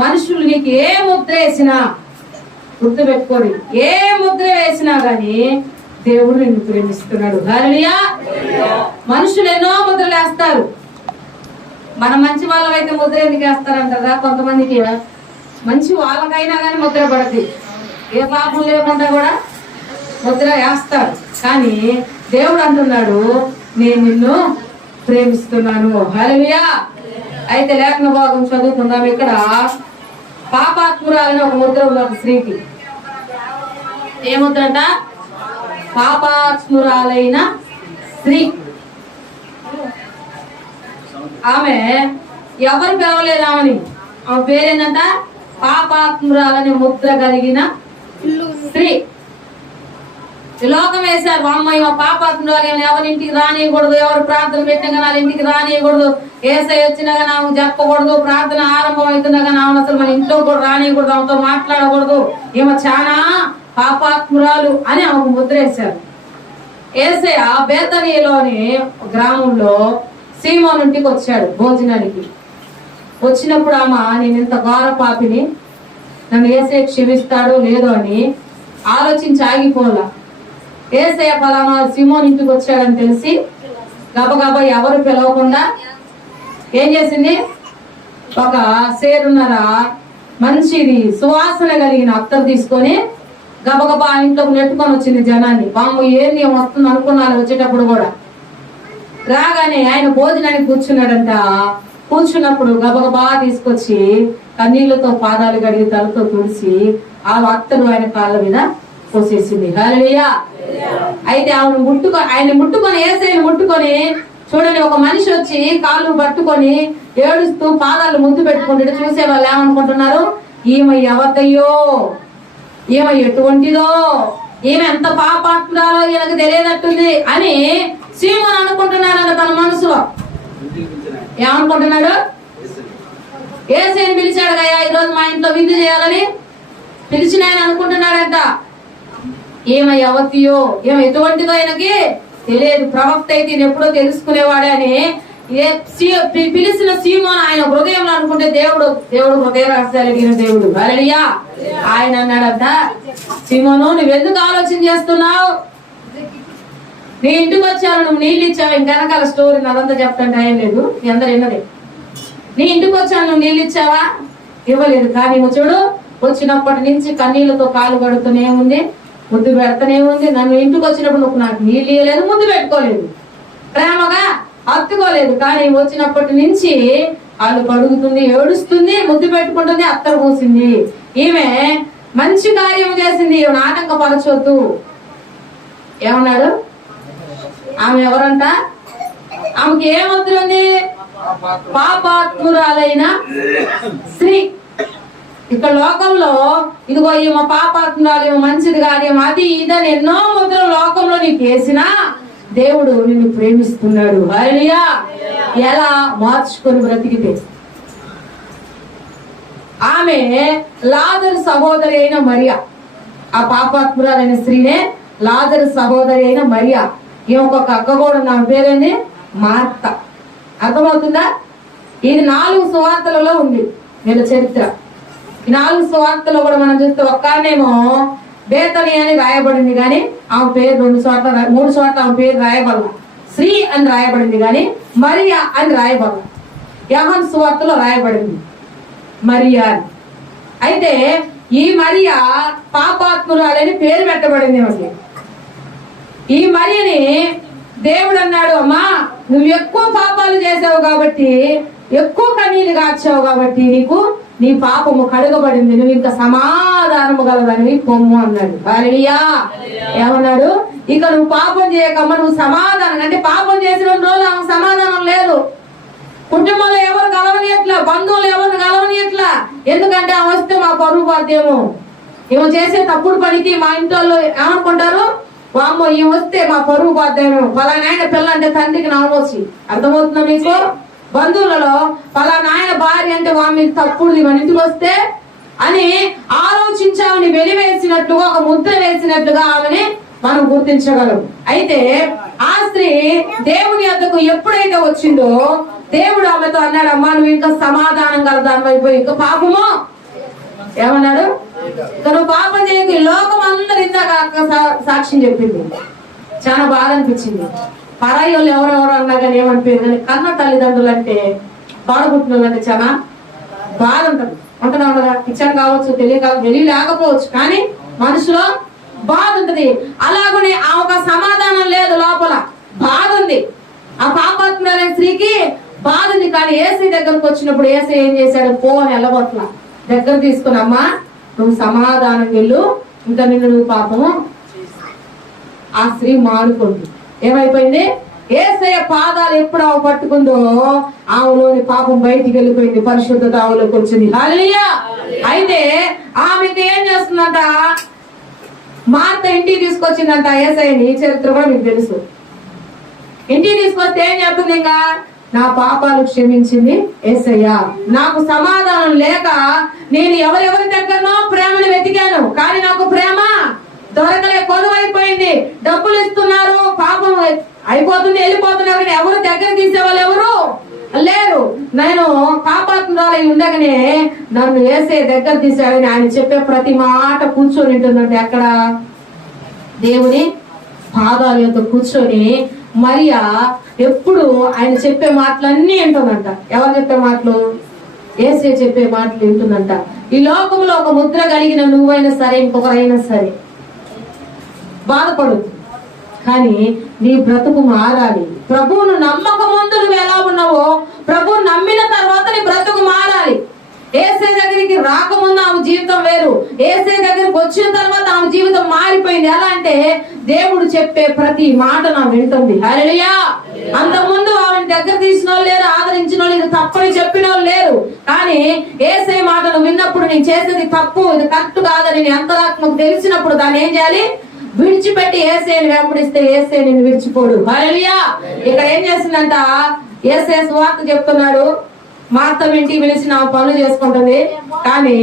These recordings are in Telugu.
మనుషులు నీకు ఏ ముద్ర వేసినా గుర్తు పెట్టుకొని ఏ ముద్ర వేసినా గాని దేవుడు నిన్ను ప్రేమిస్తున్నాడు. హల్లెలూయా. మనుషులు ఎన్నో ముద్రలు వేస్తారు. మన మంచి వాళ్ళకైతే ముద్ర ఎందుకు వేస్తారంటారా కొంతమందికి. మంచి వాళ్ళకైనా కానీ ముద్ర పడద్ది. ఏ పాపం లేకుండా కూడా ముద్ర వేస్తారు. కానీ దేవుడు అంటున్నాడు నేను నిన్ను ప్రేమిస్తున్నాను. హల్లెలూయా. అయితే లేఖన భాగం చదువుకుందాం. ఇక్కడ పాపాత్మురాలని ఒక ముద్ర ఉంది ఒక స్త్రీకి. ఏ ముద్ర అంట పాపాత్మురాలైన స్త్రీ. ఆమె ఎవరు పిలవలేదు ఆమెని? ఆమె పేరేంటంట? పాపాత్మురాలని ముద్ర కలిగిన స్త్రీ. ఈ లోకం వేశారు. అమ్మాయి మా పాపాత్మురాలు ఏమైనా ఎవరి ఇంటికి రానియకూడదు ఎవరు ప్రార్థన పెట్టినా కానీ వాళ్ళ ఇంటికి రానియకూడదు ఏసై వచ్చినా కానీ ఆమె చెప్పకూడదు ప్రార్థన ఆరంభం అవుతున్నా కానీ ఆమె అసలు మన ఇంట్లో కూడా రానియకూడదు ఆమెతో మాట్లాడకూడదు. ఈమె చాలా పాపాత్మురాలు అని ఆమెకు ముద్ర వేశారు. ఏసే ఆ బేతనీలోని గ్రామంలో సీమోన్ ఇంటికి వచ్చాడు భోజనానికి. వచ్చినప్పుడు ఆమె నేను ఇంత ఘోర పాపిని నన్ను ఏసే క్షమిస్తాడో లేదో అని ఆలోచించి ఆగిపోలా. ఏసయ్య ఫలానా సిమోన్ ఇంటికి వచ్చాడని తెలిసి గబగబా ఎవరు పిలవకుండా ఏం చేసింది? ఒక సేరున్నర మంచిది సువాసన కలిగిన అత్తరు తీసుకొని గబగబా ఆ ఇంట్లోకి నెట్టుకొని వచ్చింది జనాన్ని. బామ్మ ఏం నేను వస్తుంది అనుకున్నాను వచ్చేటప్పుడు కూడా. రాగానే ఆయన భోజనానికి కూర్చున్నాడంట. కూర్చున్నప్పుడు గబగబా తీసుకొచ్చి కన్నీళ్ళతో పాదాలు కడిగి తలతో తుడిచి ఆ అత్తరు ఆయన కాళ్ళ మీద పోసేసింది అయితే ఆమెను ముట్టుకో ఆయన ముట్టుకొని ఏసైని ముట్టుకొని చూడండి ఒక మనిషి వచ్చి కాళ్ళు పట్టుకొని ఏడుస్తూ పాదాలు ముద్దు పెట్టుకుంటే చూసే వాళ్ళు ఏమనుకుంటున్నారు? ఈమె ఎవరిదయ్యో? ఈమె ఎటువంటిదో? ఈమె ఎంత పాపాత్మురాలో ఈయనకు తెలియనట్టుంది అని సీమను అనుకుంటున్నాడు తన మనసులో. ఏమనుకుంటున్నాడు? ఏసైని పిలిచాడు కదా ఈ రోజు మా ఇంట్లో విందు చేయాలని పిలిచిన ఆయన అనుకుంటున్నాడంట. ఏమై ఎవతియో ఈమె ఎటువంటిదో ఆయనకి తెలియదు. ప్రవక్త అయితే ఎప్పుడో తెలుసుకునేవాడే అని ఏ సీ- పిలిచిన సీమోన్ ఆయన హృదయంలో అనుకుంటే దేవుడు దేవుడు హృదయ రహస్యాలు దేవుడు. అలడియా ఆయన అన్నాడంట సీమోను నువ్వెందుకు ఆలోచన చేస్తున్నావు? నీ ఇంటికి వచ్చాను నువ్వు నీళ్ళు ఇచ్చావు ఇంకా వెనకాల స్టోరీ అదంతా చెప్తాను టైం లేదు. అందరు విన్నది నీ ఇంటికి వచ్చాను నువ్వు నీళ్ళు ఇచ్చావా? ఇవ్వలేదు. కానీ నువ్వు చూడు వచ్చినప్పటి నుంచి కన్నీళ్ళతో కాలు కడుతూనే ఉంది. ముద్దు పెడతనే ఉంది. నన్ను ఇంటికి వచ్చినప్పుడు నువ్వు నాకు నీళ్ళు ఇవ్వలేదు ముద్దు పెట్టుకోలేదు. ప్రేమగా అత్తుకోలేదు. కానీ వచ్చినప్పటి నుంచి వాళ్ళు పడుగుతుంది ఏడుస్తుంది ముద్దు పెట్టుకుంటుంది అత్తరు పూసింది ఈమె మంచి కార్యం చేసింది. ఈమె ఆటంకపరచొద్దు. ఏమన్నాడు? ఆమె ఎవరంట? ఆమెకి ఏమవుతుంది పాపాత్మురాలైన స్త్రీ ఇక్కడ లోకంలో ఇదిగో ఈమె పాపాత్మురాలు ఈమె మంచిది కాదు ఈమె అది ఇదని ఎన్నో ముద్రలు లోకంలో నీకు వేసినా దేవుడు నిన్ను ప్రేమిస్తున్నాడు. హరియా ఎలా? మార్చుకొని బ్రతికితే. ఆమె లాదరు సహోదరి అయిన మరియా. ఆ పాపాత్మురాలైన స్త్రీనే లాదరు సహోదరి అయిన మరియా. ఈమె ఒక అక్క కూడా నా పేరేంది? మార్త. అర్థమవుతుందా? ఇది నాలుగు సువార్తలలో ఉంది. వీళ్ళ చరిత్ర. నాలుగు సువార్తలో కూడా మనం చూస్తే ఒక్కనేమో బేతని అని రాయబడింది కానీ ఆమె పేరు రెండు చోట్ల మూడు చోట్ల ఆమె పేరు రాయబడదు శ్రీ అని రాయబడింది కానీ మరియా అని రాయబడదు యహన్ సువార్తలో రాయబడింది మరియా అని. అయితే ఈ మరియా పాపాత్మురాలని పేరు పెట్టబడింది ఆమెకి. ఈ మరియని దేవుడు అన్నాడు అమ్మా నువ్వు ఎక్కువ పాపాలు చేసావు కాబట్టి ఎక్కువ కన్నీలు కాచావు కాబట్టి నీకు నీ పాపము కడగబడింది నువ్వు ఇంకా సమాధానము గలదని పొమ్ము అన్నాడు. హల్లెలూయా. ఏమన్నాడు? ఇక నువ్వు పాపం చేయకమ్మా నువ్వు సమాధానం అంటే పాపం చేసిన రోజులు ఆమె సమాధానం లేదు. కుటుంబంలో ఎవరు కలవనియట్లా బంధువులు ఎవరు కలవనియట్లా ఎందుకంటే ఆమె వస్తే మా పరువు పోతేమో ఈమె చేసే తప్పుడు పనికి మా ఇంట్లో ఏమనుకుంటారు? వామ్మో ఈ వస్తే మా పరువు పోద్దాము పలానా ఆయన పిల్ల అంటే తండ్రికి నమ్మొచ్చి అర్థమవుతుందా మీకు? బంధువులలో పలానా ఆయన భార్య అంటే వా మీకు తప్పుడు మన ఇంటికి వస్తే? అని ఆలోచించామని వెలివేసినట్లుగా ఒక ముద్ర వేసినట్లుగా ఆమెని మనం గుర్తించగలం అయితే ఆ స్త్రీ దేవుని వద్దకు ఎప్పుడైతే వచ్చిందో దేవుడు ఆమెతో అన్నాడు అమ్మా నువ్వు ఇంకా సమాధానం కలదాని అయిపోయి ఇంకా పాపము? ఏమన్నాడు? నువ్వు పాపం చేయకు ఈ లోకం అందరు ఇందాక అక్క సా- సాక్ష్యం చెప్పింది. చాలా బాధ అనిపించింది. పరాయి వాళ్ళు ఎవరెవరు అన్నా కానీ ఏమనిపోయింది కానీ కన్న తల్లిదండ్రులు అంటే పాడుకుంటున్న అంటే చాలా బాధ ఉంటుంది. ఉంటున్నా ఉండదా? ఇచ్చాను కావచ్చు తెలియక తెలియ లేకపోవచ్చు. కానీ మనసులో బాధ ఉంటుంది. అలాగనే ఆ ఒక సమాధానం లేదు లోపల. బాధ ఉంది. ఆ పాపాత్ముడైన స్త్రీకి బాధ ఉంది. కానీ ఏసీ దగ్గరకు వచ్చినప్పుడు ఏసీ ఏం చేశాడు? పో అని వెళ్ళబోట్ల దగ్గర తీసుకునమ్మా నువ్వు సమాధానం వెళ్ళు. ఇంకా నిన్ను నువ్వు పాపము. ఆ స్త్రీ మానుకుంది. ఏమైపోయింది? ఏసయ్య పాదాలు ఎప్పుడు ఆవు పట్టుకుందో ఆవులోని పాపం బయటికి వెళ్ళిపోయింది పరిశుద్ధత ఆవులోకి వచ్చింది. హల్లెలూయా! అయితే ఆమెకి ఏం చేస్తుందంట? మార్త ఇంటికి తీసుకొచ్చిందంట ఏసయ్యని చరిత్ర కూడా మీకు తెలుసు. ఇంటికి తీసుకొస్తే ఏం చెప్తుంది ఇంకా? నా పాపాలు క్షమించింది ఏసయ్య. నాకు సమాధానం లేక నేను ఎవరెవరి దగ్గరనో ప్రేమను వెతికాను. కానీ నాకు ప్రేమ దొరకలే కొలువైపోయింది. డబ్బులు ఇస్తున్నారు పాపం అయిపోతుంది వెళ్ళిపోతున్నారు కానీ ఎవరు దగ్గర తీసేవాళ్ళు ఎవరు? లేరు. నేను పాపాత్మురాలై ఉండగానే నన్ను వేసే దగ్గర తీసాడని ఆయన చెప్పే ప్రతి మాట కూర్చొని ఉంటుందండి అక్కడ దేవుని పాదాల యొక్క కూర్చొని మరియా ఎప్పుడు ఆయన చెప్పే మాటలన్నీ వింటుందంట. ఎవరు చెప్పే మాటలు? ఏసే చెప్పే మాటలు వింటుందంట. ఈ లోకంలో ఒక ముద్ర కలిగిన నువ్వైనా సరే ఇంకొకరైనా సరే. బాధపడుతుంది. కానీ నీ బ్రతుకు మారాలి. ప్రభువును నమ్మక ముందు నువ్వు ఎలా ఉన్నావో ప్రభు నమ్మిన తర్వాత నీ బ్రతుకు మారాలి. ఏసే దగ్గరికి రాకముందు ఆమె జీవితం వేరు. ఏసే దగ్గరికి వచ్చిన తర్వాత ఆమె జీవితం మారిపోయింది. ఎలా అంటే దేవుడు చెప్పే ప్రతి మాట నా వింటుంది. హల్లెలూయా! అంతకుముందు ముందు ఆమె దగ్గర తీసిన వాళ్ళు లేరు ఆదరించిన వాళ్ళు ఇది తప్పని చెప్పిన వాళ్ళు లేరు. కానీ ఏసే మాటను విన్నప్పుడు నేను చేసేది తప్పు ఇది కరెక్ట్ కాదని నీ అంతరాత్మకు తెలిసినప్పుడు దాన్ని ఏం చేయాలి? విడిచిపెట్టి ఏసేని వెంబడిస్తే ఏసే నేను విడిచిపోడు. హల్లెలూయా! ఇక్కడ ఏం చేసిందంట ఏసే స్వార్థ చెప్తున్నాడు. మార్త ఇంటికి పిలిచి నా పనులు చేసుకుంటుంది. కానీ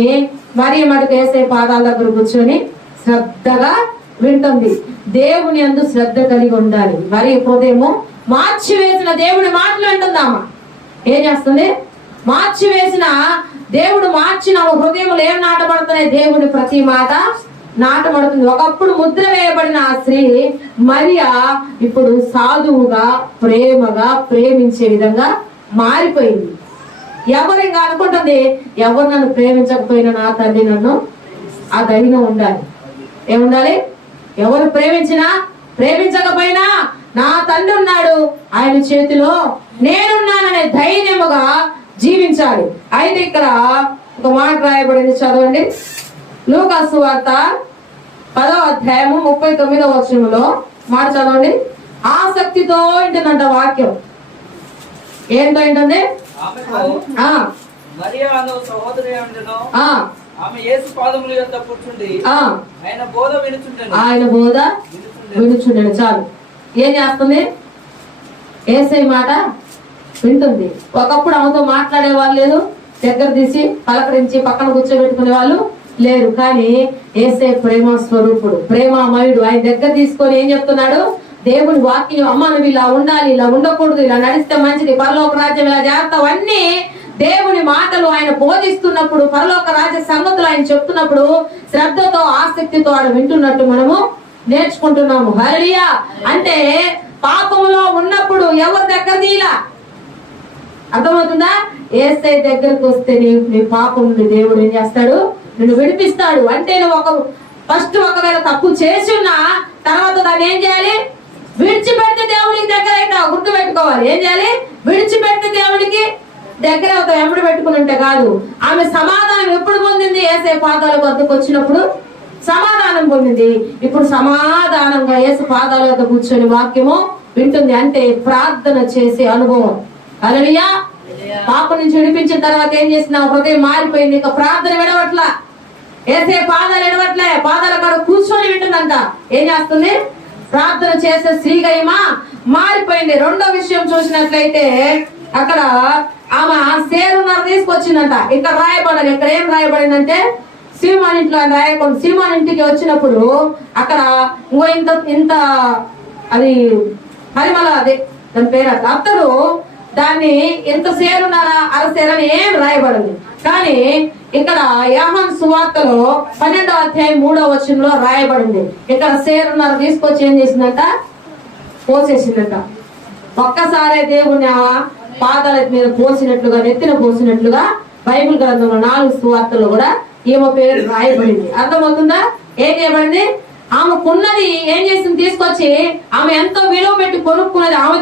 మరి మటుకు ఏసే పాదాల దగ్గర కూర్చొని శ్రద్ధగా వింటుంది. దేవుని అందు శ్రద్ధ కలిగి ఉండాలి. మరి హృదయము మార్చి వేసిన దేవుని మాటలు వింటుందామా? ఏం చేస్తుంది? మార్చి వేసిన దేవుడు మార్చిన హృదయములు ఏం నాటబడుతున్నాయి? దేవుని ప్రతి మాట నాటబడుతుంది. ఒకప్పుడు ముద్ర వేయబడిన ఆ స్త్రీ మరియా ఇప్పుడు సాధువుగా ప్రేమగా ప్రేమించే విధంగా మారిపోయింది. ఎవరు ఇంకా అనుకుంటుంది ఎవరు నన్ను ప్రేమించకపోయినా నా తండ్రి నన్ను ఆ ధైర్యం ఉండాలి. ఏముండాలి? ఎవరు ప్రేమించినా ప్రేమించకపోయినా నా తండ్రి ఉన్నాడు. ఆయన చేతిలో నేనున్నాననే ధైర్యముగా జీవించాలి. అయితే ఇక్కడ ఒక మాట రాయబడింది. చదవండి. లూకాసు వార్త పదో అధ్యాయము ముప్పై తొమ్మిదో వచనంలో మాట చదవండి. ఆసక్తితో వింటుందంట వాక్యం. ఏంటో ఆ. ఆయన బోధ. వినుచుండెను. చాలు. ఏం చేస్తుంది? ఏసై మాట వింటుంది. ఒకప్పుడు ఆమెతో మాట్లాడే వాళ్ళు లేదు. దగ్గర తీసి పలకరించి పక్కన కూర్చోబెట్టుకునే వాళ్ళు లేరు. కానీ ఏసే ప్రేమ స్వరూపుడు ప్రేమామయుడు. ఆయన దగ్గర తీసుకొని ఏం చెప్తున్నాడు? దేవుని వాక్యం అమ్మ నువ్వు ఇలా ఉండాలి ఇలా ఉండకూడదు ఇలా నడిస్తే మంచిది. పరలోక రాజ్యం ఇలా చేస్తావు అన్ని దేవుని మాటలు ఆయన బోధిస్తున్నప్పుడు పరలోక రాజ్య సంగతులు ఆయన చెప్తున్నప్పుడు శ్రద్ధతో ఆసక్తితో ఆయన వింటున్నట్టు మనము నేర్చుకుంటున్నాము. హరియా అంటే పాపములో ఉన్నప్పుడు ఎవరి దగ్గర తీలా అర్థమవుతుందా? ఏసై దగ్గరకు వస్తే నీ నీ పాపం నుండి దేవుడు ఏం చేస్తాడు? నిన్ను విడిపిస్తాడు. అంటే నువ్వు ఒక ఫస్ట్ ఒకవేళ తప్పు చేసి ఉన్నా తర్వాత దాన్ని ఏం చేయాలి? విడిచిపెడితే దేవుడికి దగ్గర అవుతావు గుర్తు పెట్టుకోవాలి ఏం చేయాలి? విడిచిపెడితే దేవుడికి దగ్గర అవుతావు ఎప్పుడు పెట్టుకుని ఉంటే కాదు. ఆమె సమాధానం ఎప్పుడు పొందింది? ఏసై పాదాల వద్దకు వచ్చినప్పుడు సమాధానం పొందింది. ఇప్పుడు సమాధానంగా యేసు పాదాల వద్ద కూర్చొని వాక్యము వింటుంది. అంటే ప్రార్థన చేసే అనుభవం. అలలియా పాప నుంచి విడిపించిన తర్వాత ఏం చేసిన హృదయం మారిపోయింది. ఇంకా ప్రార్థన విడవట్లా. ఏసే పాదాలు ఎడవట్లే పాదాల కాడ కూర్చొని వింటుందంట. ఏం చేస్తుంది? ప్రార్థన చేసే శ్రీగరిమా మారిపోయింది. రెండో విషయం చూసినట్లయితే అక్కడ ఆమె సేరున్నర తీసుకొచ్చిందంట. ఇక్కడ రాయబడాలి ఇక్కడ ఏం రాయబడిందంటే సీమాన్ ఇంట్లో ఆయన రాయకుండా సీమాన్ ఇంటికి వచ్చినప్పుడు అక్కడ ఇంకో ఇంత ఇంత అది పరిమళ అదే దాని పేరు అత్తరు దాన్ని ఎంత సేరున్నారా అర సేరని ఏం రాయబడింది కానీ ఇక్కడ యాహన్ సువార్తలో పన్నెండో అధ్యాయం మూడో వచనంలో రాయబడింది. ఇక్కడ సేరున్నారు తీసుకొచ్చి ఏం చేసిందంట? పోసేసిందట. ఒక్కసారే దేవుని ఆ పాదాల మీద పోసినట్లుగా నెత్తిన పోసినట్లుగా బైబిల్ గ్రంథంలో నాలుగు సువార్తలు కూడా ఈమె పేరు రాయబడింది. అర్థమవుతుందా? ఏం చేయబడింది? ఆమెకున్నది ఏం చేసింది? తీసుకొచ్చి ఆమె ఎంతో విలువ పెట్టి కొనుక్కున్నది ఆమె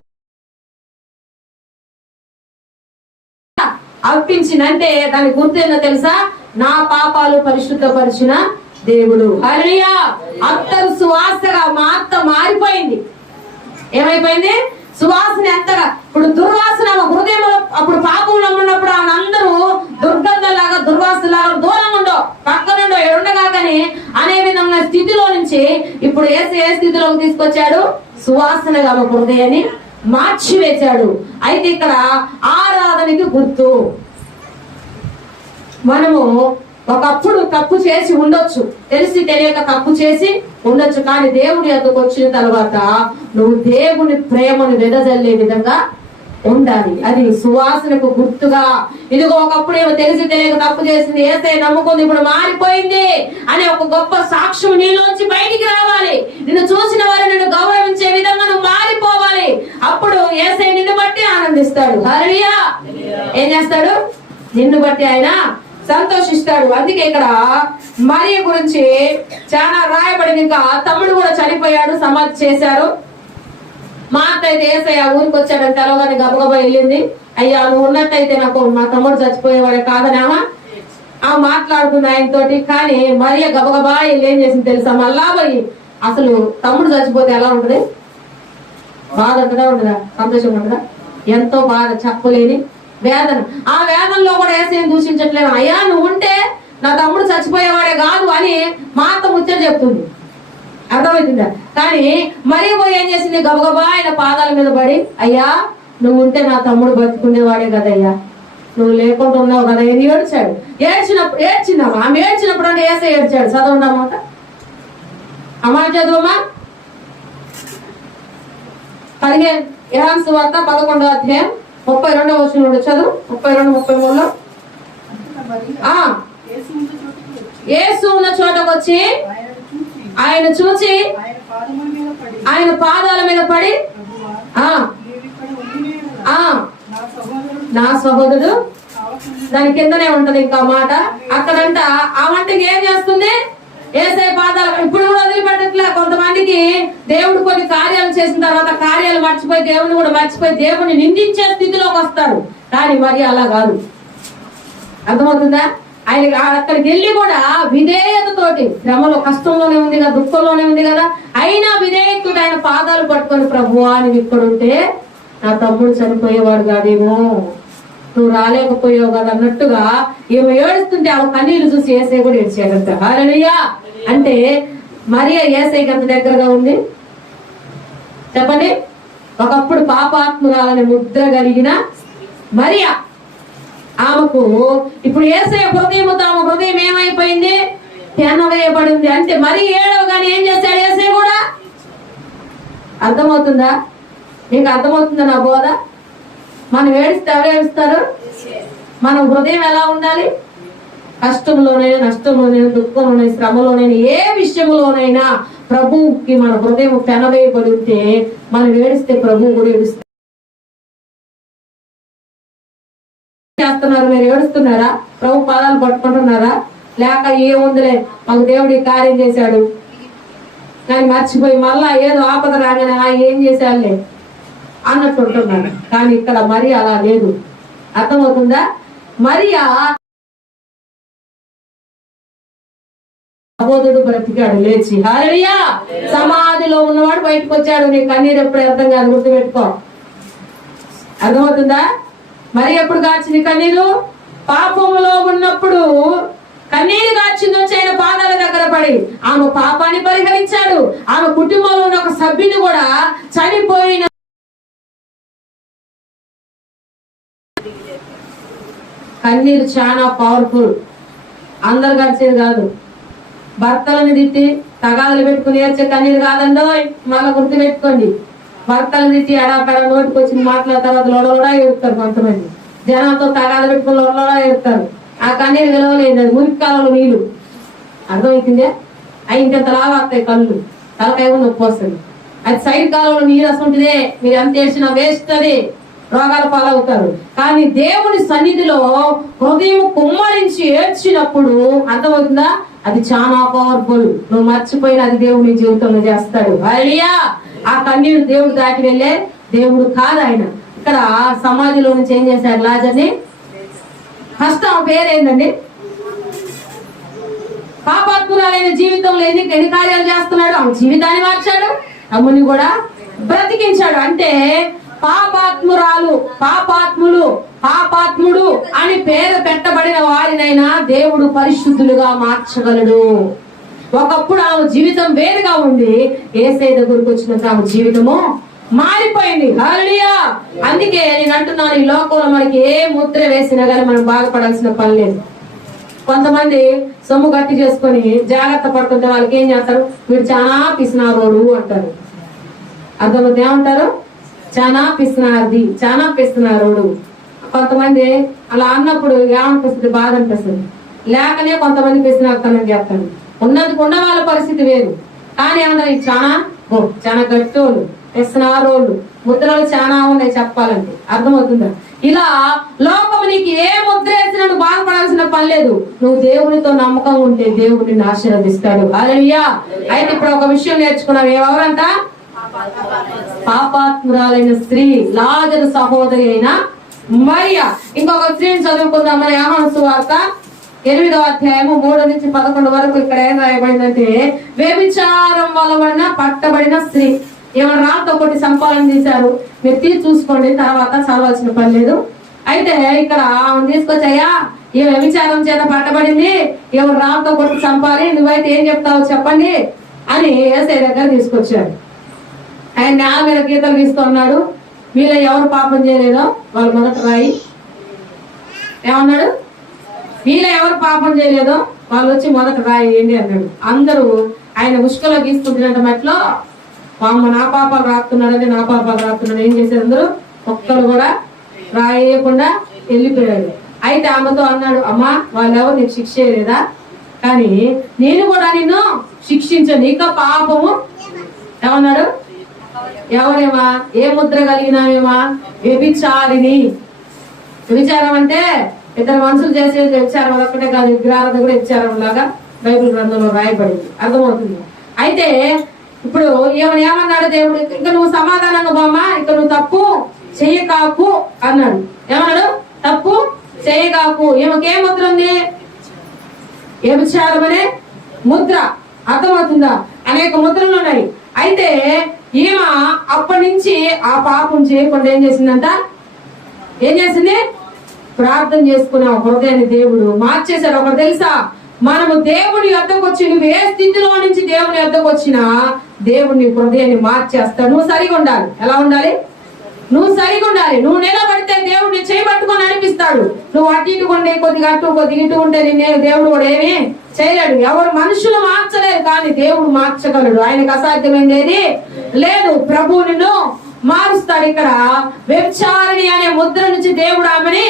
తప్పించినంటే దాని గుర్తు ఏందో తెలుసా? నా పాపాలు పరిశుద్ధపరిచిన దేవుడు. హరియా అత్తరు సువాసగా మా అత్త మారిపోయింది. ఏమైపోయింది? సువాసన ఎంతగా? ఇప్పుడు దుర్వాసన హృదయంలో అప్పుడు పాపంలో ఉన్నప్పుడు ఆమె అందరూ దుర్గంధలాగా దుర్వాసన లాగా దూరంగా ఉండో పక్కనుండో ఉండగా కానీ అనే విధంగా స్థితిలో నుంచి ఇప్పుడు ఏసే ఏ స్థితిలోకి తీసుకొచ్చాడు? సువాసనగా ఆమె హృదయాన్ని మార్చివేశాడు. అయితే ఇక్కడ ఆరాధనకి గుర్తు. మనము ఒకప్పుడు తప్పు చేసి ఉండొచ్చు. తెలిసి తెలియక తప్పు చేసి ఉండొచ్చు. కానీ దేవుని యొక్కకు వచ్చిన తర్వాత నువ్వు దేవుని ప్రేమను వెదజల్లే విధంగా ఉండాలి. అది సువాసనకు గుర్తుగా. ఇదిగో ఒకప్పుడు ఏమో తెలిసి తెలియక తప్పు చేసింది. ఏసై నమ్ముకుంది ఇప్పుడు మారిపోయింది అనే ఒక గొప్ప సాక్ష్యం నీలోంచి బయటికి రావాలి. నిన్ను చూసిన వారు నిన్ను గౌరవించే విధంగా నువ్వు మారిపోవాలి. అప్పుడు ఏసై నిన్ను బట్టి ఆనందిస్తాడు. హరియా ఏం చేస్తాడు? నిన్ను బట్టి ఆయన సంతోషిస్తాడు. అందుకే ఇక్కడ మరియ గురించి చాలా రాయబడింది ఇంకా తమ్ముడు కూడా చనిపోయాడు సమాధి చేశారు. మా అత్త అయితే ఏసయ్య ఊరికి వచ్చాడని తెలవగానే గబగబా వెళ్ళింది. అయ్యా నువ్వు ఉన్నట్టయితే నాకు మా తమ్ముడు చచ్చిపోయేవాడే కాదనామా ఆ మాట్లాడుతుంది ఆయనతోటి కానీ మరియ గబగబా వెళ్ళి ఏం చేసింది తెలుసా? మళ్ళా పోయి అసలు తమ్ముడు చచ్చిపోతే ఎలా ఉంటుంది? బాధ ఉంటుందా? ఉండదా? సంతోషం ఉంటుందా? ఎంతో బాధ చెప్పలేని వేదన. ఆ వేదనలో కూడా ఏసేం దూషించట్లేదు. అయ్యా నువ్వు ఉంటే నా తమ్ముడు చచ్చిపోయేవాడే కాదు అని మా అత్త ముచ్చట చెప్తుంది. అర్థమవుతుందా? కానీ మరీ పోయి ఏం చేసింది? గబగబా ఆయన పాదాల మీద పడి అయ్యా నువ్వు ఉంటే నా తమ్ముడు బతుకునేవాడే కదయ్యా. నువ్వు లేకుండా ఉన్నావు కదా ఏది ఏడ్చాడు. ఏడ్చినప్పుడు ఏడ్చిందమ్మా ఆమె ఏడ్చినప్పుడు అంటే ఏసే ఏడ్చాడు. చదవండి అన్నమాట అమ్మా చదువమ్మా. పదిహేను ఇరాన్ వార్త పదకొండో అధ్యాయం ముప్పై రెండవ వచ్చిన నుండి చదువు. ముప్పై రెండు ముప్పై మూడులో? ఏసు ఉన్న వచ్చి చోటకు వచ్చి చూసి ఆయన చూచి ఆయన పాదాల మీద పడి ఆ. నా సహోదరుడు దాని కిందనే ఉంటది ఇంకా మాట. అక్కడంట ఆ వంటకి ఏం చేస్తుంది? ఏసై పాదాలు ఇప్పుడు కూడా వదిలిపెట్టట్లే. కొంతమందికి దేవుడు కొన్ని కార్యాలు చేసిన తర్వాత కార్యాలు మర్చిపోయి దేవుని కూడా మర్చిపోయి దేవుని నిందించే స్థితిలోకి వస్తారు కానీ మరి అలా కాదు. అర్థమవుతుందా? ఆయన అక్కడికి వెళ్ళి కూడా విధేయతతోటి శ్రమలో కష్టంలోనే ఉంది కదా దుఃఖంలోనే ఉంది కదా అయినా విధేయతుడు ఆయన పాదాలు పట్టుకొని ప్రభు అని ఇక్కడుంటే నా తమ్ముడు చనిపోయేవాడు కాదేమో. నువ్వు రాలేకపోయావు కదా అన్నట్టుగా ఏమో ఏడుస్తుంటే ఆమె కన్నీళ్ళు చూసి ఏసై కూడా ఏడ్చేయగలుగుతా హాలలుయా అంటే మరియా ఏసైకి అంత దగ్గరగా ఉంది. చెప్పండి? ఒకప్పుడు పాపాత్మురాలని ముద్ర కలిగిన మరియా. ఆమెకు ఇప్పుడు ఏసే హృదయం ఆమె హృదయం ఏమైపోయింది? తెనవేయబడింది అంటే మరి ఏడవ గాని ఏం చేశాడు ఏసే కూడా? అర్థమవుతుందా? నీకు అర్థమవుతుందా నా బోధ? మనం ఏడిస్తే ఎవరు ఏడుస్తారు మన హృదయం ఎలా ఉండాలి? కష్టంలోనైనా నష్టంలోనైనా దుఃఖంలోనైనా శ్రమలోనైనా ఏ విషయంలోనైనా ప్రభువుకి మన హృదయం పెనవేయబడి ఉంటే మనం ఏడిస్తే ప్రభువు కూడా ఏడుస్తారు చేస్తున్నారు? మీరు ఏడుస్తున్నారా? ప్రభు పాదాలు పట్టుకుంటున్నారా? లేక ఏముందిలే మాకు దేవుడి కార్యం చేశాడు. కానీ మర్చిపోయి మళ్ళా ఏదో ఆపద రాగానే "ఆ, ఏం చేశాడులే అన్నట్టు కానీ ఇక్కడ మరి అలా లేదు. అర్థమవుతుందా? మరియా సహోదరుడు బ్రతికాడు లేచి. హరియా సమాధిలో ఉన్నవాడు బయటకు వచ్చాడు నీ కన్నీరు ఎప్పుడు అర్థం కాదు గుర్తుపెట్టుకో. అర్థమవుతుందా? మరి ఎప్పుడు కాచింది కన్నీరు? పాపములో ఉన్నప్పుడు. కన్నీరు కాచింది వచ్చి ఆయన పాదాల దగ్గర పడి. ఆమె పాపాన్ని పరిహరించాడు. ఆమె కుటుంబంలో ఉన్న ఒక సభ్యుని కూడా చనిపోయిన కన్నీరు చాలా పవర్ఫుల్ అందరు కలిసేది కాదు. భర్తలను తిట్టి తగాదులు పెట్టుకుని ఏడ్చే కన్నీరు కాదండో మళ్ళీ గుర్తు పెట్టుకోండి భర్తలు తిట్టి ఎడాపెడ నోటికి వచ్చిన మాటల తర్వాత లోడలోడా ఏడుతారు కొంతమంది. జనాలతో తగాదు పెట్టుకుని లోడలోడా ఏడుతారు ఆ కన్నీరు విలువలేదు అది మురికి కాలంలో నీళ్ళు అర్థమవుతుందే అవి ఇంకెంత లాగా వస్తాయి కళ్ళు. తలకాయ నొప్పి వస్తుంది. అది సైడ్ కాలంలో నీరు అసలుంటుందే మీరు ఎంత చేసినా వేస్ట్ అది. రోగాల పాలవుతారు. కానీ దేవుని సన్నిధిలో హృదయం కుమ్మరించి ఏడ్చినప్పుడు అర్థమవుతుందా? అది చాలా పవర్ఫుల్ నువ్వు మర్చిపోయిన అది దేవుని జీవితంలో చేస్తాడు. అయ్యా ఆ కన్నీరు దేవుడు దాటి వెళ్ళే దేవుడు కాదు ఆయన. ఇక్కడ సమాధిలో నుంచి ఏం చేశారు లాజర్ని? ఫస్ట్ ఆమె పేరేందండి పాపాత్మురాలైన జీవితంలో ఎన్ని ఎన్ని కార్యాలు చేస్తున్నాడు? ఆమె జీవితాన్ని మార్చాడు. అమ్ముని కూడా బ్రతికించాడు. అంటే పాపాత్మురాలు పాపాత్ములు పాపాత్ముడు అని పేరు పెట్టబడిన వారినైనా దేవుడు పరిశుద్ధులుగా మార్చగలడు. ఒకప్పుడు ఆమె జీవితం వేరుగా ఉంది ఏసై దగ్గరకు వచ్చినాక ఆమె జీవితము మారిపోయింది. హల్లెలూయా! అందుకే నేను అంటున్నాను ఈ లోకంలో మనకి ఏ ముద్ర వేసినా కానీ మనం బాధపడాల్సిన పని లేదు. కొంతమంది సొమ్ము గట్టి చేసుకొని జాగ్రత్త పడుతుంటే వాళ్ళకి ఏం చేస్తారు? వీడు చాలా పిసినారోడు అంటారు. అర్థమైతే ఏమంటారు? చాలా పిసినారిది చాలా పిస్తున్నారు కొంతమంది అలా అన్నప్పుడు ఏమనిపిస్తుంది? బాధ అనిపిస్తుంది లేకనే కొంతమంది పిసినారుతనం చెప్తాను. ఉన్నది ఉన్న వాళ్ళ పరిస్థితి వేరు. కానీ ఏమన్నా చాలా చాలా గట్టోళ్ళు పిసినారోళ్ళు ముద్రలు చాలా ఉన్నాయి చెప్పాలంటే. అర్థమవుతుందా? ఇలా లోకం నీకు ఏ ముద్ర వేసినట్టు బాధపడాల్సిన పని లేదు. నువ్వు దేవునితో నమ్మకం ఉంటే దేవుడిని ఆశీర్వదిస్తాడు. అలయ్యా అయితే ఇప్పుడు ఒక విషయం నేర్చుకున్నావు ఎవరంట? పాపాత్మురాలైన స్త్రీ లాజరు సహోదరి అయిన మరియ. ఇంకొక స్త్రీని చదువుకుందాం. మరి ఆహ్వాన ఎనిమిదో అధ్యాయము మూడు నుంచి పదకొండు వరకు ఇక్కడ ఏం రాయబడిందంటే వ్యభిచారం వలన పట్టబడిన స్త్రీ. ఏమైనా రాతో కొట్టి సంపాదన చేశారు? మీరు తీసి చూసుకోండి తర్వాత చదవాల్సిన పని లేదు. అయితే ఇక్కడ ఆమెను తీసుకొచ్చాయా ఈ వ్యభిచారం చేత పట్టబడింది. ఎవరు రాతో కొట్టి చంపాలి నువ్వైతే ఏం చెప్తావు చెప్పండి అని ఏసై దగ్గర తీసుకొచ్చాడు. ఆయన నేల మీద గీతలు గీస్తున్నాడు మీలో ఎవరు పాపం చేయలేదో వాళ్ళు మొదట రాయి. ఏమన్నాడు? మీలో ఎవరు పాపం చేయలేదో వాళ్ళు వచ్చి మొదట రాయండి అన్నాడు. అందరూ ఆయన ఉష్కలో గీస్తుంటున్న మట్లో పాము నా పాపాలు రాస్తున్నాడని నా పాపాలు రాస్తున్నాడు. ఏం చేశారు అందరూ? ఒక్కరు కూడా రాయకుండా వెళ్ళిపోయాడు అయితే ఆమెతో అన్నాడు అమ్మా వాళ్ళెవరు నీకు శిక్ష చేయలేదా? కానీ నేను కూడా నిన్ను శిక్షించను. ఇక పాపము ఏమన్నాడు? ఎవరేమా? ఏ ముద్ర కలిగినామేమా వ్యభిచారిని వ్యభిచారం అంటే ఇద్దరు మనుషులు చేసే వ్యభిచారం ఒక్కటే కాదు విగ్రహాలతో కూడా వ్యభిచారం లాగా బైబిల్ గ్రంథంలో రాయబడింది. అర్థమవుతుంది? అయితే ఇప్పుడు ఏమని ఏమన్నాడు దేవుడు? ఇక నువ్వు సమాధానంగా బామ్మా ఇక నువ్వు తప్పు చెయ్యకాకు అన్నాడు. ఏమన్నాడు? తప్పు చెయ్యకాకు ఈమెకి ఏ ముద్ర ఉంది? వ్యభిచారం అనే ముద్ర. అర్థమవుతుందా? అనేక ముద్రలు ఉన్నాయి. అయితే ఈమె అప్పటి నుంచి ఆ పాపం చేయకుండా ఏం చేసిందంట? ఏం చేసింది? ప్రార్థన చేసుకునే ఒక హృదయాన్ని దేవుడు మార్చేశాడు. ఒకటి తెలుసా? మనము దేవుని యొద్దకు వచ్చి నువ్వు ఏ స్థితిలో నుంచి దేవుని యొద్దకు వచ్చినా దేవుడిని హృదయాన్ని మార్చేస్తా నువ్వు సరిగా ఉండాలి. ఎలా ఉండాలి? నువ్వు సరిగా ఉండాలి. నువ్వు నిలబడితే దేవుడిని చేయబట్టుకొని నడిపిస్తాడు. నువ్వు అటు ఇటు ఉండే కొద్దిగా అటు కొద్దిగా ఇటు ఉంటే నిన్నే దేవుడు కూడా ఏమీ చేయలేడు. ఎవరు మనుషులు మార్చలేరు కానీ దేవుడు మార్చగలడు. ఆయనకు అసాధ్యమైనది లేదు. ప్రభు నిన్ను మారుస్తాడు ఇక్కడ. వ్యభిచారిణి అనే ముద్ర నుంచి దేవుడు ఆమెని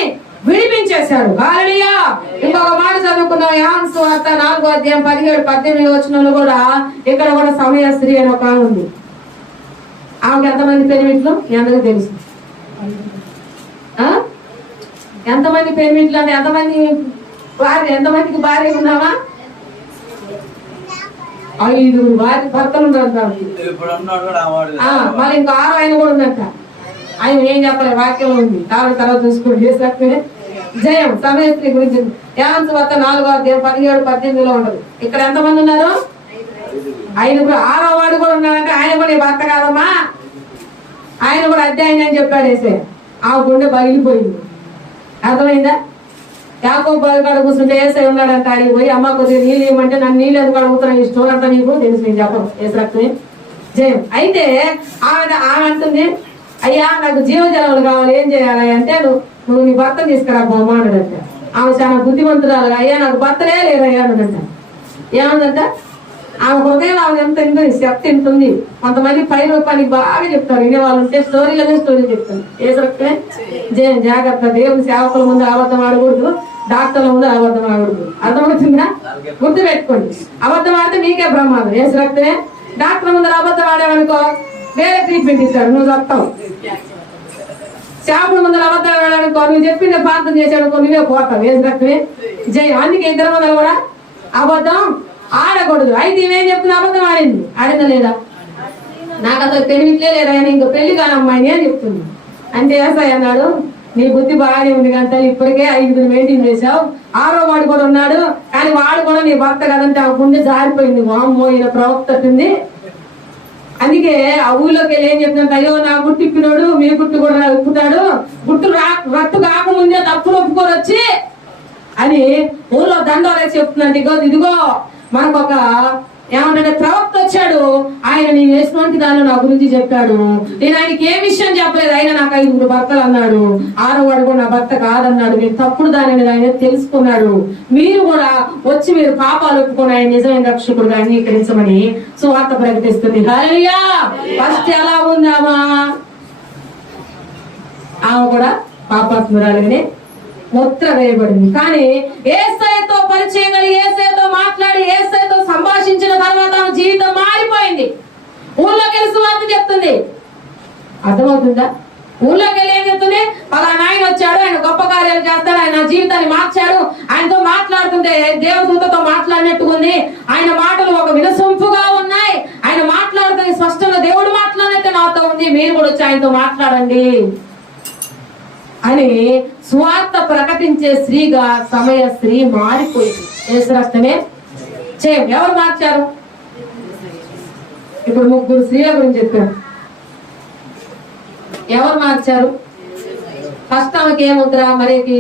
విడిపించేశాడు. హల్లెలూయా. ఇంకొక మాట చదువుకున్న యాన్స్ వార్త నాలుగో అధ్యాయం పదిహేడు పద్దెనిమిది వచనంలో కూడా ఇక్కడ కూడా సమయ స్త్రీ అని ఒక ఉంది. ఆమెకి ఎంతమంది పెనిమిట్లు మీ అందరికీ తెలుసు. ఆ? ఎంతమంది పెనిమిట్లు అంటే ఎంతమంది భార్య ఎంతమందికి భార్య ఉన్నావా? ఐదుగురు భార్య భర్తలు ఉన్నారు మరి ఇంకో ఆరు ఆయన కూడా ఉందంట. ఆయన ఏం చెప్పలేదు వాక్యం ఉంది. కాబట్టి తర్వాత చూసుకోండి. చేస్తే జయం. సమయస్త్రీ గురించి. యాన్స్ వద్ద నాలుగో అధ్యాయం పదిహేడు పద్దెనిమిదిలో ఉండదు ఇక్కడ ఎంతమంది ఉన్నారు? ఐదుగురు ఆరో వాడు కూడా ఉన్నాడంటే ఆయన కూడా నీ భర్త కాదమ్మా. ఆయన కూడా అధ్యాయం అని చెప్పాడు వేసే ఆ గుండె పగిలిపోయింది. అర్థమైందా? యాకో బావి కాడ కూర్చుంటే ఏసై ఉన్నాడంట ఆయన పోయి అమ్మ కొద్దిగా నీళ్ళు ఇవ్వమంటే నన్ను నీళ్ళు ఎందుకు అడుగుతున్నాను ఈ స్టోర్ అంతా నీకు? తెలుసు నేను చెప్పను. ఏసరక్ని జయం. అయితే ఆమె ఆమె అంటుంది అయ్యా నాకు జీవజలములు కావాలి ఏం చేయాలి? అంటే నువ్వు నువ్వు నీ భర్త తీసుకురా బొమ్మ అన్నాడంట. ఆమె చాలా బుద్ధిమంతురాలు అయ్యా నాకు భర్తలే లేరు అయ్యా అన్నాడంట. ఏమందంట? ఆమె హృదయం ఆమె ఎంత ఉంటుంది శక్తి ఉంటుంది. ఉంది కొంతమంది పై రూపాయలకి బాగా చెప్తారు. వినే వాళ్ళు ఉంటే స్టోరీలనే స్టోరీ చెప్తాను ఏ సరే జాగ్రత్త. దేవుని సేవకుల ముందు అబద్ధం ఆడకూడదు. డాక్టర్ల ముందు అబద్ధం ఆడకూడదు. అర్థమవుతుందా? గుర్తు పెట్టుకోండి అబద్ధం ఆడితే మీకే ప్రమాదం. ఏ సరే డాక్టర్ ముందు అబద్ధం ఆడామనుకో వేరే ట్రీట్మెంట్ ఇస్తాడు నువ్వు చెప్తావు చేపల ముందర అబద్ధాలు ఆడాడనుకో నువ్వు చెప్పింది ప్రార్థన చేశాడనుకో నువ్వే పోతావు. ఏ సరే జై అందుకే ఇద్దరు ముందర కూడా అబద్ధం ఆడకూడదు. అయితే ఇవేం చెప్తున్నా అబద్ధం ఆడింది. ఆడిందా లేదా? నాకు అసలు తెలివిట్లే లేదా? ఆయన ఇంకో పెళ్ళి కాని అమ్మాయిని అని చెప్తుంది. అంటే ఏసాయి అన్నాడు నీ బుద్ధి బాగానే ఉంది కానీ ఇప్పటికే ఐదుగురు మెయింటైన్ చేశావు. ఆరో వాడు కూడా ఉన్నాడు. కానీ వాడు కూడా నీ భర్త కదంటే ఆ గుండె జారిపోయింది. వామ్మో ఈయన ప్రవక్త అందుకే ఆ ఊళ్ళోకి వెళ్ళి ఏం చెప్తున్నాను అయ్యో నా గుట్టు ఇప్పినోడు మీ గుట్టు కూడా ఇప్పుతాడు. గుట్టు రా రత్తు కాకముందే తప్పులు ఒప్పుకొని వచ్చి అని ఊళ్ళో దండాలేసి చెప్తున్నాడు. ఇగో ఇదిగో మనకు ఒక ఏమంటే ప్రవక్త వచ్చాడు. ఆయన నేను వేసినటువంటి దానిలో నా గురించి చెప్పాడు. నేను ఆయనకి ఏ విషయం చెప్పలేదు. ఆయన నాకు ఐదుగురు భర్తలు అన్నాడు. ఆరో వాడు కూడా నా భర్త కాదన్నాడు. నేను తప్పుడు దానిని ఆయన తెలుసుకున్నాడు. మీరు కూడా వచ్చి మీరు పాపాలు ఒప్పుకొని ఆయన నిజమైన రక్షకుడుగా అంగీకరించమని సువార్త ప్రకటిస్తుంది. హరియా ఫస్ట్ ఎలా ఉందామా ఆమె? కూడా పాపాత్మురాలుగానే ముద్ర వేయబడింది. కానీ ఏ పరిచయం కలిగి ఏసైతో మాట్లాడి ఏసైతో సంభాషించిన తర్వాత ఆమె జీవితం మారిపోయింది. ఊళ్ళోకి వెళ్ళి సువార్త చెప్తుంది. అర్థమవుతుందా? ఊళ్ళోకి వెళ్ళి ఏం చెప్తుంది? పలానా ఆయన వచ్చాడు ఆయన గొప్ప కార్యాలు చేస్తాడు ఆయన జీవితాన్ని మార్చాడు. ఆయనతో మాట్లాడుతుంటే దేవదూతతో మాట్లాడినట్టుగా ఉంది. ఆయన మాటలు ఒక వినసొంపుగా ఉన్నాయి. ఆయన మాట్లాడుతుంది స్పష్టంగా దేవుడు మాట్లాడినట్టే నాతో ఉంది. మీరు కూడా వచ్చి ఆయనతో మాట్లాడండి. అని స్వార్థ ప్రకటించే స్త్రీగా సమయ స్త్రీ మారిపోయింది. యేసురక్తమే చేయండి. ఎవరు మార్చారు? ఇప్పుడు ముగ్గురు స్త్రీల గురించి చెప్పారు. ఎవరు మార్చారు? ఫస్ట్ ఆమెకి ఏ ముద్ర? మరికి?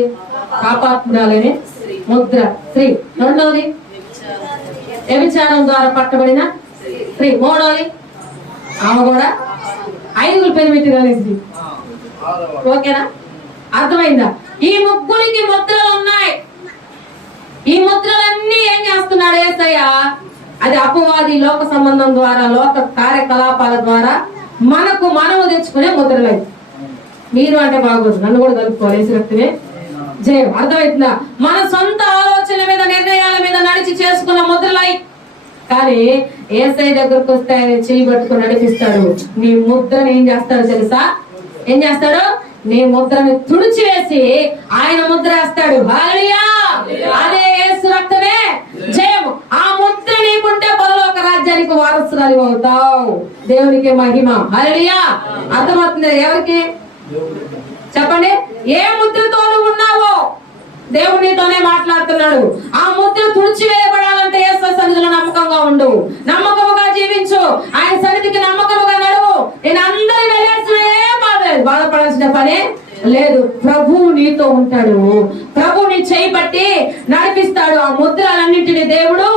పాపాత్మురాలని ముద్ర. స్త్రీ. రెండవది వ్యభిచారం ద్వారా పట్టబడిన స్త్రీ. మూడవది ఆమె కూడా ఐదుగురు పెనిమిటి కలిసి ఓకేనా? అర్థమైందా? ఈ ముగ్గురికి ముద్రలు ఉన్నాయి. ఈ ముద్రలన్నీ ఏం చేస్తున్నాడు ఏసయ్య? అది అపవాది లోక సంబంధం ద్వారా లోక కార్యకలాపాల ద్వారా మనకు మనము తెచ్చుకునే ముద్రలు. మీరు అంటే బాగోదు నన్ను కూడా కలుపుకోవాలి ఏసురక్తమే జయం. అర్థమవుతుందా మన సొంత ఆలోచన మీద నిర్ణయాల మీద నడిచి చేసుకున్న ముద్రలై. కానీ ఏసై దగ్గరకు వస్తే ఆయన చేయి పట్టుకుని నడిపిస్తాడు. నీ ముద్రని ఏం చేస్తాడు తెలుసా? ఏం చేస్తాడు? నీ ముద్రని తుడిచివేసి ఆయన ముద్ర వేస్తాడు. అదే యేసు రక్తమే. జయం ఆ ముద్ర నీకుంటే పరలోక రాజ్యానికి వారసురాలు అవుతావు. దేవునికి మహిమ. హల్లెలూయా! అర్థమవుతుంది ఎవరికి? చెప్పండి. ఏ ముద్రతో ఉన్నావో? దేవునితోనే మాట్లాడుతున్నాడు. ఆ ముద్ర తుడిచివేయబడాలంటే యేసు సన్నిధిలో నమ్మకంగా ఉండు. నమ్మకముగా జీవించు. ఆయన సన్నిధికి నమ్మకముగా నడువు. నేను అందరి వెళ్ళేసిన ఏం బాధపడాల్సిన పనే లేదు. ప్రభు నీతో ఉంటాడు. ప్రభు నీ చేయబట్టి నడిపిస్తాడు. ఆ ముద్రలన్నింటినీ దేవుడు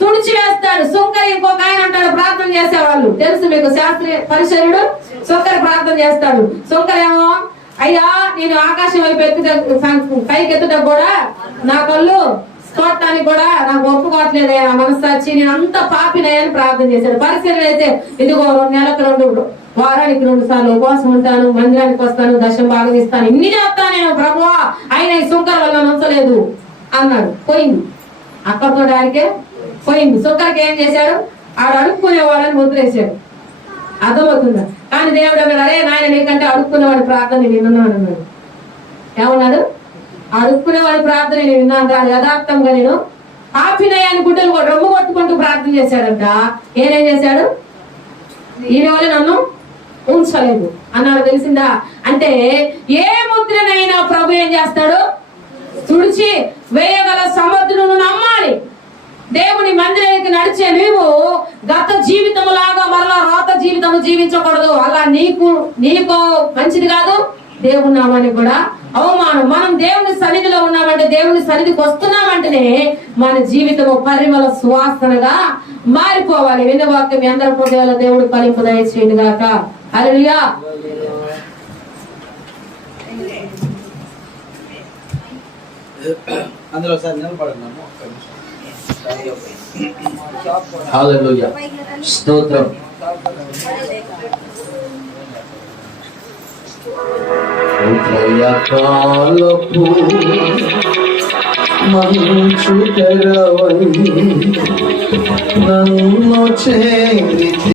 తుడిచివేస్తాడు. సుంకరి ఇంకొక ఆయన అంటాడు ప్రార్థన చేసేవాళ్ళు. తెలుసు మీకు శాస్త్రీయ పరిశరుడు సుంకరి ప్రార్థన చేస్తాడు. సుంకరేమో అయ్యా నేను ఆకాశం వైపు ఎత్తుట పైకి ఎత్తుట కూడా నా కళ్ళు చూడటానికి కూడా నాకు ఒప్పుకోవట్లేదు. నా మనస్సాక్షి నేను అంత పాపినాయని ప్రార్థన చేశాడు. పరిశీలన అయితే ఇదిగో రెండు నెలకు రెండు వారానికి రెండు సార్లు ఉపవాసం ఉంటాను మందిరానికి వస్తాను దర్శనం భాగం ఇస్తాను. ఇన్ని చేస్తాను నేను ప్రభువా. ఆయన ఈ సుంకర వల్ల నచ్చలేదు అన్నాడు. పోయింది. అక్కడితో డారికే పోయింది. సుంకరకి ఏం చేశాడు? ఆడు అడుక్కునే వాళ్ళని వదిలేశాడు. అర్థమవుతుందా? కానీ దేవుడు అన్నాడు అరే నాయన నీకంటే అడుక్కునేవాడి ప్రార్థన నేను విన్నాను అన్నాడు. ఏమన్నాడు? అడుక్కునేవాడి ప్రార్థన నేను విన్నాను రాదు యథార్థంగా నేను ఆపినయాన్ని గుడ్డలు కూడా రొమ్ము కొట్టుకుంటూ ప్రార్థన చేశాడంట. ఏనేం చేశాడు? ఈయన వల్ల నన్ను ఉంచలేదు. అన్నారు తెలిసిందా? అంటే ఏ ముద్రనైనా ప్రభు ఏం చేస్తాడు? తుడిచి వేయగల సమర్థులను నమ్మాలి. దేవుని మందిరానికి నడిచే నీవు గత జీవితం లాగా మరలా రాత జీవితం జీవించకూడదు. అలా నీకు నీకు మంచిది కాదు దేవుని నామానికి కూడా అవమానం. మనం దేవుని సన్నిధిలో ఉన్నామంటే దేవుని సన్నిధికి వస్తున్నామంటేనే మన జీవితము పరిమళ సువాసనగా మారిపోవాలి. విన్న వాక్యం అందరి హృదయాల దేవుడు పలింపు దయచేయండి గాక హల్లెలూయా అందులో సార్ నిలబడున్నాము ఒక్క నిమిషం. హల్లెలూయా స్తోత్రం. ఉదయకాలపు మంచు తెరవై నన్ను చేరి